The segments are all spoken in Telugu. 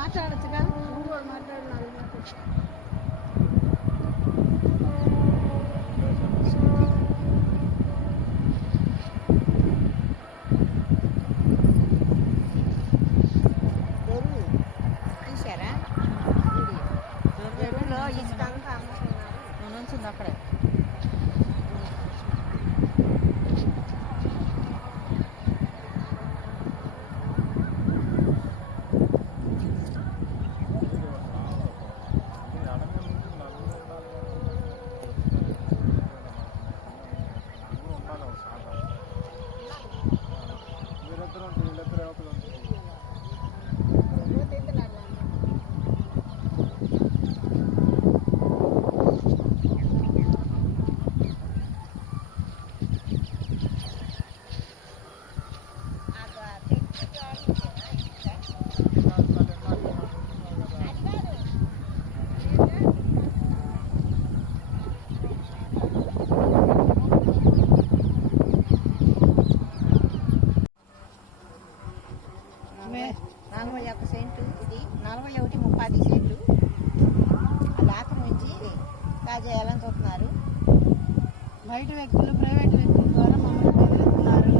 మాట్లాడచ్చు నువ్వు కూడా మాట్లాడు బయట వ్యక్తులు ప్రైవేట్ వ్యక్తుల ద్వారా మమ్మల్ని బెదిరిస్తున్నారు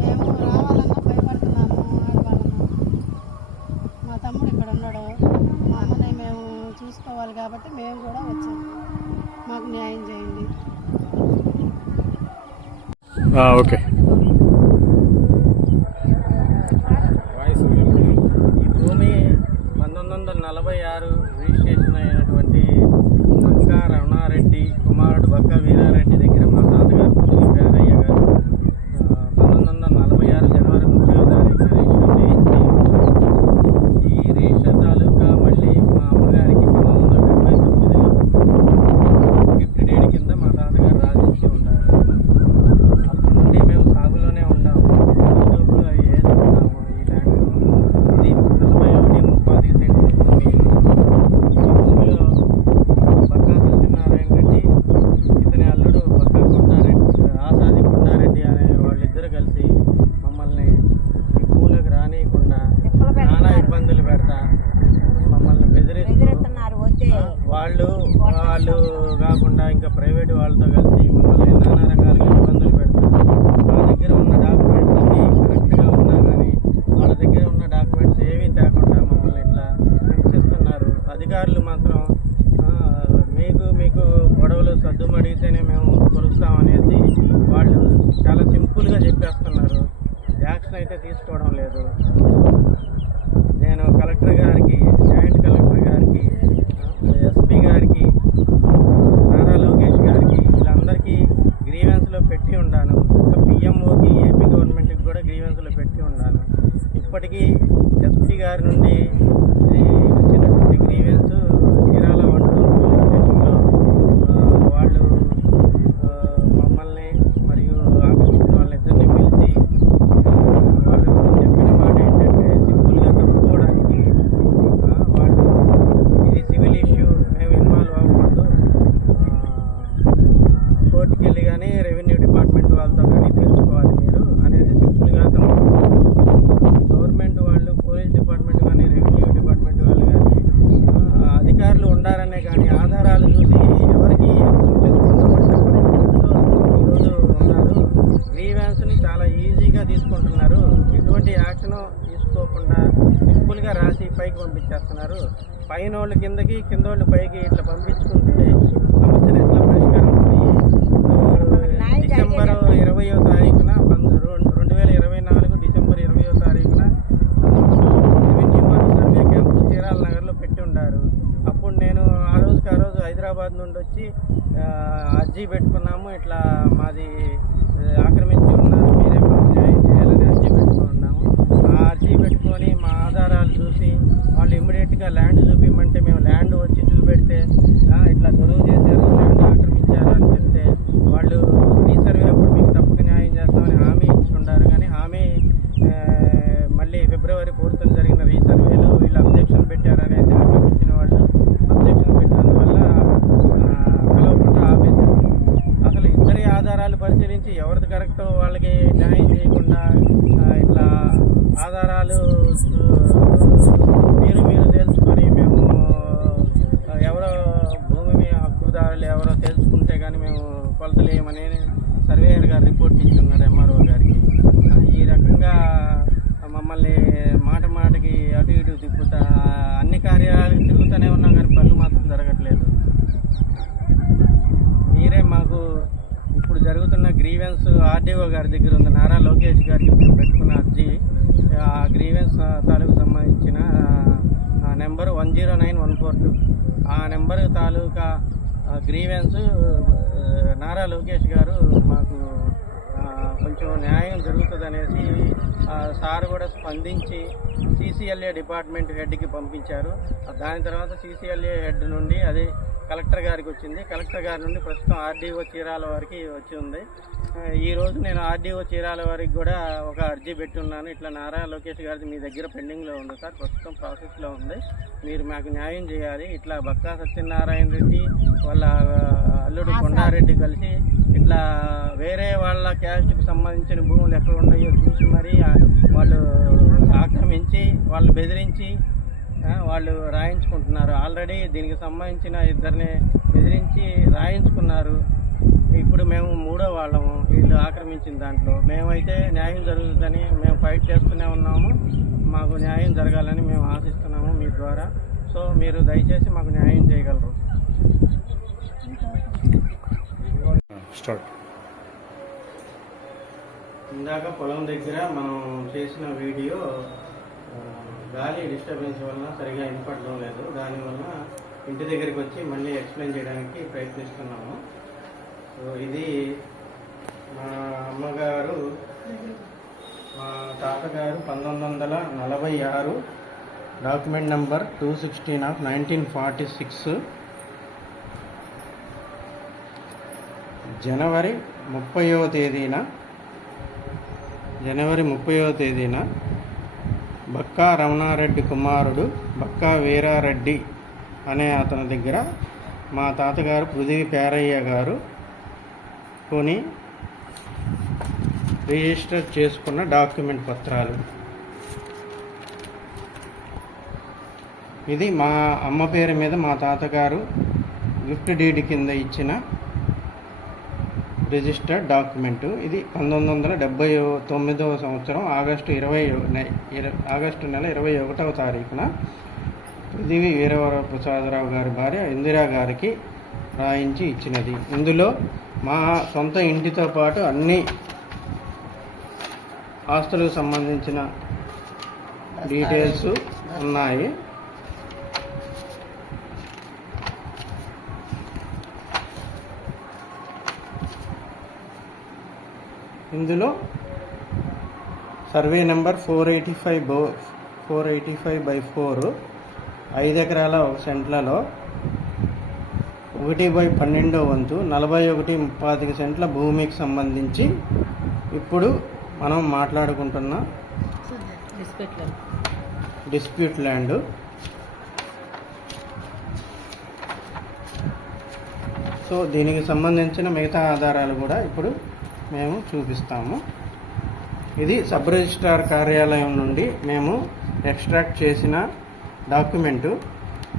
మేము రావాలన్నా భయపడుతున్నాము ఆడవాళ్ళము మా తమ్ముడు ఇక్కడ ఉన్నాడు. మా అమ్మని మేము చూసుకోవాలి కాబట్టి మేము కూడా వచ్చాము మాకు న్యాయం చేయండి. ఓకే. ఈ భూమి పంతొమ్మిది వందల నలభై ఆరు రిజిస్ట్రేషన్ అయినటువంటి రమణారెడ్డి కుమారుడు బక్క వీరారెడ్డి దగ్గర పైకి పంపించేస్తున్నారు. పైన వాళ్ళు కిందకి కింద వాళ్ళు పైకి ఇట్లా పంపించుకుంటే సమస్యలు ఎట్లా పరిష్కారం డిసెంబర్ ఇరవయో తారీఖున రెండు వేల ఇరవై నాలుగు డిసెంబర్ ఇరవయో తారీఖున రెవెన్యూ వారు సర్వే క్యాంపు చీరాల నగర్లో పెట్టి ఉండారు. అప్పుడు నేను ఆ రోజుకి ఆ రోజు హైదరాబాద్ నుండి వచ్చి అర్జీ పెట్టుకున్నాము. ఇట్లా మాది ఆ, ఆక్రమించి ఉన్నారు మీరే మాకు న్యాయం చేయాలని అర్జీ పెట్టుకుని ఉన్నాము ఆ అర్జీ పెట్టుకొని మా ఆధారాలు చూసి ఇంకా ల్యాండ్ చూపించమంటే మేము ల్యాండ్ వచ్చి చూపెడితే ఇట్లా గొడవ చేశారు ల్యాండ్ ఆక్రమించారు? అని చెప్తే వాళ్ళు రీసర్వే అప్పుడు మీకు తప్పక న్యాయం చేస్తామని హామీ ఇచ్చి ఉండారు కానీ హామీ మళ్ళీ ఫిబ్రవరి ఫోర్త్న జరిగిన రీసర్వేలో వీళ్ళు అబ్జెక్షన్ పెట్టారు అనేది ఆక్రమించిన వాళ్ళు అబ్జెక్షన్ పెట్టినందువల్ల కలవకుండా ఆపేశారు. అసలు ఇద్దరి ఆధారాలు పరిశీలించి ఎవరిది కరెక్టో వాళ్ళకి న్యాయం చేయకుండా ఇట్లా ఆధారాలు ఆ, మీరు మీరు తిరుగుతూనే ఉన్నాం కానీ పనులు మాత్రం జరగట్లేదు మీరే మాకు ఇప్పుడు జరుగుతున్న గ్రీవెన్స్ ఆర్డీఓ గారి దగ్గర ఉంది. నారా లోకేష్ గారికి మేము పెట్టుకున్న అర్జీ. ఆ గ్రీవెన్స్ తాలూకు సంబంధించిన number one zero nine one four two. ఆ నెంబర్ తాలూకా గ్రీవెన్స్ నారా లోకేష్ గారు మాకు కొంచెం న్యాయం జరుగుతుంది అనేసి సార్ కూడా స్పందించి సీసీఎల్ఏ డిపార్ట్మెంట్ హెడ్కి పంపించారు. దాని తర్వాత సీసీఎల్ఏ హెడ్ నుండి అది కలెక్టర్ గారికి వచ్చింది. కలెక్టర్ గారి నుండి ప్రస్తుతం ఆర్డీఓ చీరాల వారికి వచ్చి ఉంది. ఆ, ఈ రోజు నేను ఆర్డీఓ చీరాల వారికి కూడా ఒక అర్జీ పెట్టున్నాను. ఇట్లా నారా లోకేష్ గారిది మీ దగ్గర పెండింగ్లో ఉంది సార్. ప్రస్తుతం ప్రాసెస్లో ఉంది. మీరు మాకు న్యాయం చేయాలి. ఇట్లా బక్కా సత్యనారాయణ రెడ్డి వాళ్ళ అల్లుడు కొండారెడ్డి కలిసి ఇట్లా వేరే వాళ్ళ క్యాస్ట్కి సంబంధించిన భూములు ఎక్కడ ఉన్నాయో చూసి మరీ వాళ్ళు ఆక్రమించి వాళ్ళు బెదిరించి వాళ్ళు రాయించుకుంటున్నారు. ఆల్రెడీ దీనికి సంబంధించిన ఇద్దరిని బెదిరించి రాయించుకున్నారు. ఇప్పుడు మేము మూడో వాళ్ళము వీళ్ళు ఆక్రమించిన దాంట్లో. మేమైతే న్యాయం జరుగుతుందని మేము ఫైట్ చేస్తూనే ఉన్నాము. మాకు న్యాయం జరగాలని మేము ఆశిస్తున్నాము మీ ద్వారా. సో మీరు దయచేసి మాకు న్యాయం చేయగలరు. స్టార్ట్. ఇందాక పొలం దగ్గర మనం చేసిన వీడియో గాలి డిస్టర్బెన్స్ వలన సరిగా వినపడడం లేదు. దానివల్ల ఇంటి దగ్గరికి వచ్చి మళ్ళీ ఎక్స్ప్లెయిన్ చేయడానికి ప్రయత్నిస్తున్నాము. సో ఇది మా అమ్మగారు మా తాతగారు పంతొమ్మిది వందల నలభై ఆరు document number two sixteen of nineteen forty six జనవరి ముప్పైవ తేదీన జనవరి ముప్పైవ తేదీన బక్కా రమణారెడ్డి కుమారుడు బక్కా వీరారెడ్డి అనే అతని దగ్గర మా తాతగారు పృథివీ పేరయ్య గారు కొని రిజిస్టర్ చేసుకున్న డాక్యుమెంట్ పత్రాలు. ఇది మా అమ్మ పేరు మీద మా తాతగారు గిఫ్ట్ డీడ్ కింద ఇచ్చిన రిజిస్టర్డ్ డాక్యుమెంటు. ఇది పంతొమ్మిది వందల డెబ్బై తొమ్మిదవ సంవత్సరం ఆగస్టు ఇరవై ఆగస్టు నెల ఇరవై ఒకటవ తారీఖున పృథివీ వీరవర ప్రసాదరావు గారి భార్య ఇందిరా గారికి రాయించి ఇచ్చినది. ఇందులో మా సొంత ఇంటితో పాటు అన్ని ఆస్తులకు సంబంధించిన డీటెయిల్స్ ఉన్నాయి. ఇందులో survey number four eighty five by four eighty five by four ఐదు ఎకరాల ఒక సెంట్లలో ఒకటి బై పన్నెండో వంతు నలభై ఒకటి ముప్పాతిక సెంట్ల భూమికి సంబంధించి ఇప్పుడు మనం మాట్లాడుకుంటున్న డిస్ప్యూట్ ల్యాండ్. సో దీనికి సంబంధించిన మిగతా ఆధారాలు కూడా ఇప్పుడు మేము చూపిస్తాము. ఇది సబ్ రిజిస్ట్రార్ కార్యాలయం నుండి మేము ఎక్స్ట్రాక్ట్ చేసిన డాక్యుమెంటు.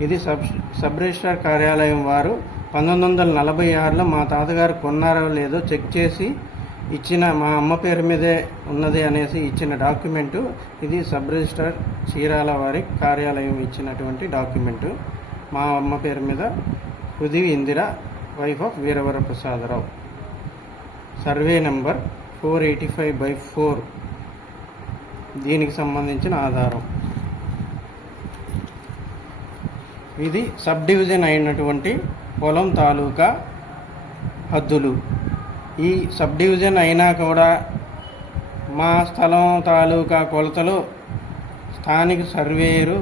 ఇది సబ్ సబ్ రిజిస్ట్రార్ కార్యాలయం వారు పంతొమ్మిది వందల నలభై ఆరులో మా తాతగారు కొన్నారో లేదో చెక్ చేసి ఇచ్చిన మా అమ్మ పేరు మీదే ఉన్నది అనేసి ఇచ్చిన డాక్యుమెంటు. ఇది సబ్ రిజిస్ట్రార్ చీరాల వారి కార్యాలయం ఇచ్చినటువంటి డాక్యుమెంటు. మా అమ్మ పేరు మీద Prithvi Indira wife of Veeravara Prasadarao survey number four eighty five by four. దీనికి సంబంధించిన ఆధారం. ఇది సబ్ డివిజన్ అయినటువంటి పొలం తాలూకా హద్దులు. ఈ సబ్ డివిజన్ అయినా కూడా మా స్థలం తాలూకా కొలతలు స్థానిక సర్వేయరు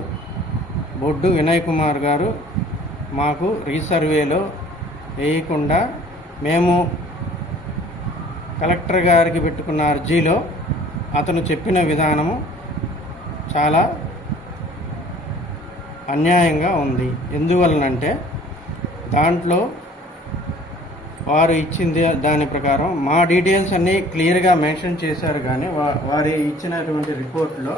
బొడ్డు వినయ్ కుమార్ గారు మాకు రీసర్వేలో వేయకుండా మేము కలెక్టర్ గారికి పెట్టుకున్న అర్జీలో అతను చెప్పిన విధానము చాలా అన్యాయంగా ఉంది. ఎందువలనంటే దాంట్లో వారు ఇచ్చింది దాని ప్రకారం మా డీటెయిల్స్ అన్నీ క్లియర్గా మెన్షన్ చేశారు కానీ వారి ఇచ్చినటువంటి రిపోర్ట్లో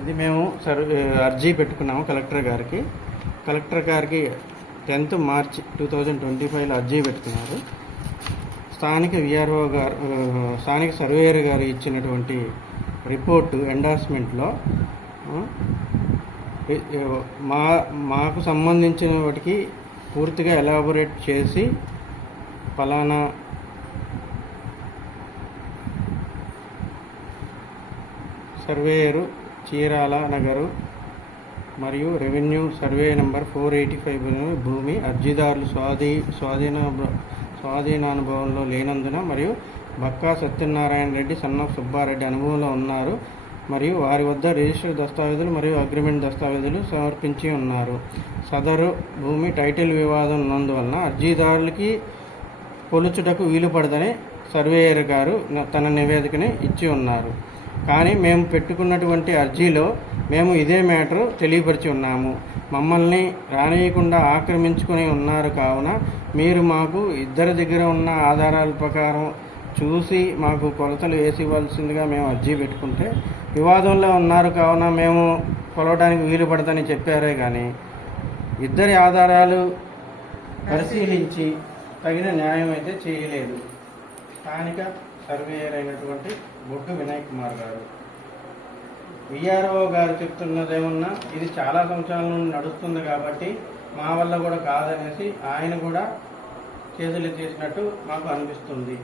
ఇది మేము అర్జీ పెట్టుకున్నాము కలెక్టర్ గారికి. కలెక్టర్ గారికి tenth March two thousand twenty ఫైవ్లో అర్జీ పెట్టుకున్నారు. స్థానిక విఆర్ఓ గారు స్థానిక సర్వేయర్ గారు ఇచ్చినటువంటి రిపోర్టు ఎండార్స్మెంట్లో మా మాకు సంబంధించిన వాటికి పూర్తిగా ఎలాబొరేట్ చేసి ఫలానా సర్వేయరు చీరాల నగరు మరియు revenue survey number four eighty five భూమి అర్జీదారులు స్వాధీ స్వాధీన స్వాధీనానుభవంలో లేనందున మరియు బక్కా సత్యనారాయణ రెడ్డి సన్న సుబ్బారెడ్డి అనుభవంలో ఉన్నారు మరియు వారి వద్ద రిజిస్టర్ దస్తావేజులు మరియు అగ్రిమెంట్ దస్తావేజులు సమర్పించి ఉన్నారు. సదరు భూమి టైటిల్ వివాదం ఉన్నందువలన అర్జీదారులకి పొలుచుటకు వీలు పడదని సర్వేయర్ గారు తన నివేదికని ఇచ్చి ఉన్నారు. కానీ మేము పెట్టుకున్నటువంటి అర్జీలో మేము ఇదే మ్యాటర్ తెలియపరిచి ఉన్నాము. మమ్మల్ని రానియకుండా ఆక్రమించుకొని ఉన్నారు కావున మీరు మాకు ఇద్దరి దగ్గర ఉన్న ఆధారాల ప్రకారం చూసి మాకు కొలతలు వేసి ఇవ్వాల్సిందిగా మేము అర్జీ పెట్టుకుంటే వివాదంలో ఉన్నారు కావున మేము కొలవడానికి వీలు పడదని చెప్పారే కానీ ఇద్దరి ఆధారాలు పరిశీలించి తగిన న్యాయం అయితే చేయలేదు. స్థానిక సర్వేయర్ అయినటువంటి బొడ్డు వినయ్ కుమార్ గారు. విఆర్ఓ గారు చెప్తున్నదేమన్నా ఇది చాలా సంవత్సరాల నుండి నడుస్తుంది కాబట్టి మా వల్ల కూడా కాదనేసి ఆయన కూడా చేతులు చేసినట్టు మాకు అనిపిస్తుంది.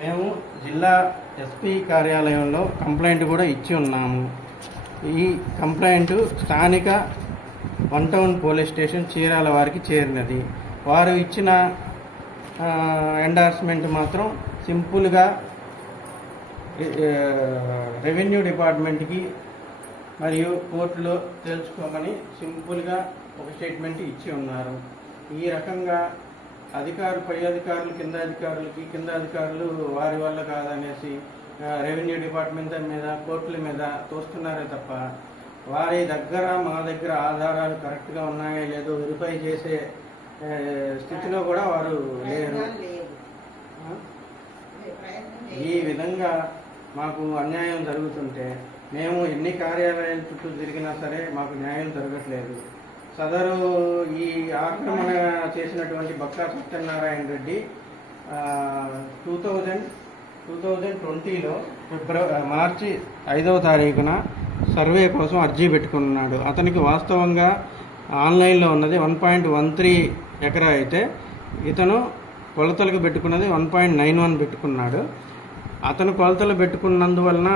మేము జిల్లా ఎస్పీ కార్యాలయంలో కంప్లైంట్ కూడా ఇచ్చి ఉన్నాము. ఈ కంప్లైంట్ స్థానిక one town police station Chirala వారికి చేరినది. వారు ఇచ్చిన ఎండార్స్మెంట్ మాత్రం సింపుల్గా రెవెన్యూ డిపార్ట్మెంట్కి మరియు కోర్టులో తెలుసుకోమని సింపుల్గా ఒక స్టేట్మెంట్ ఇచ్చి ఉన్నారు. ఈ రకంగా అధికారులు పై అధికారులు కింద అధికారులకి కింద అధికారులు వారి వల్ల కాదనేసి రెవెన్యూ డిపార్ట్మెంట్ మీద కోర్టుల మీద తోస్తున్నారే తప్ప వారి దగ్గర మా దగ్గర ఆధారాలు కరెక్ట్గా ఉన్నాయో లేదో వెరిఫై చేసే స్థితిలో కూడా వారు లేరు. ఈ విధంగా మాకు అన్యాయం జరుగుతుంటే మేము ఎన్ని కార్యాలయాల చుట్టూ తిరిగినా సరే మాకు న్యాయం జరగట్లేదు. సదరు ఈ ఆక్రమణ చేసినటువంటి Bakka Satyanarayana Reddy two thousand two thousand ట్వంటీలో ఫిబ్రవరి మార్చి ఐదవ తారీఖున సర్వే కోసం అర్జీ పెట్టుకున్నాడు. అతనికి వాస్తవంగా ఆన్లైన్లో ఉన్నది వన్ పాయింట్ వన్ త్రీ ఎకరా అయితే ఇతను కొలతలకు పెట్టుకున్నది వన్ పాయింట్ నైన్ వన్ పెట్టుకున్నాడు. అతను కొలతలు పెట్టుకున్నందువలన